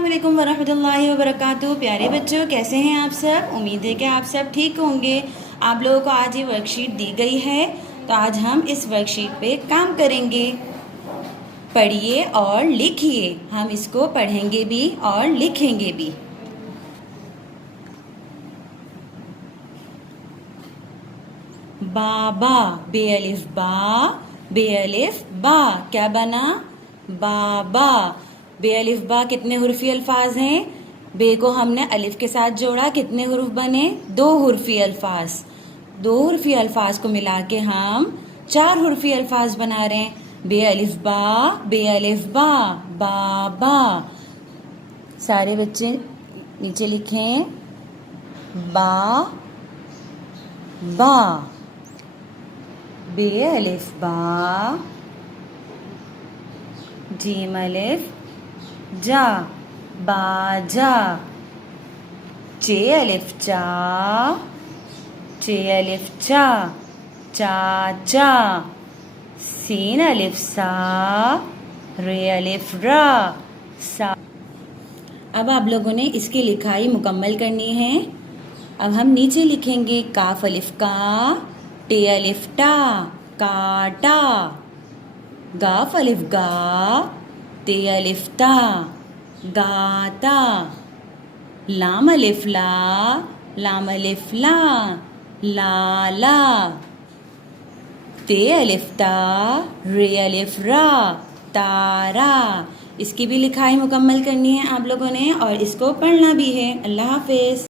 अस्सलाम वालेकुम वरहमतुल्लाहि वबरकातुहू। प्यारे बच्चों, कैसे हैं आप सब? उम्मीद है कि आप सब ठीक होंगे। आप लोगों को आज ये वर्कशीट दी गई है, तो आज हम इस वर्कशीट पे काम करेंगे। पढ़िए और लिखिए। हम इसको पढ़ेंगे भी और लिखेंगे भी। बाबा, बे अलिफ बा, बे अलिफ बा, क्या बना? बाबा। बे अलिफ बा कितने हुर्फी अल्फाज हैं? बे को हमने अलिफ के साथ जोड़ा, कितने हुरूफ बने? 2 हुर्फी अल्फाज। 2 हुर्फी अल्फाज को मिला के हम 4 हुर्फी अल्फाज बना रहे हैं। बे अलिफ बा, बे अलिफ बा, बाबा। सारे बच्चे नीचे लिखें, बा बा। बे अलिफ बा, जीम अलिफ जा, बाजा। चे अलिफ चा, चे अलिफ चा, चाचा। सीन अलिफ सा, रे अलिफ रा, सा। अब आप लोगों ने इसकी लिखाई मुकम्मल करनी है। अब हम नीचे लिखेंगे, काफ अलिफ का, टे अलिफ टा, काटा। गाफ अलिफ गा, ते अलिफ ता, गाता। लाम अलिफ ला, लाम अलिफ ला, लाला। ते अलिफ ता, रे अलिफ रा, तारा। इसकी भी लिखाई मुकम्मल करनी है आप लोगों ने, और इसको पढ़ना भी है। अल्लाह हाफिज।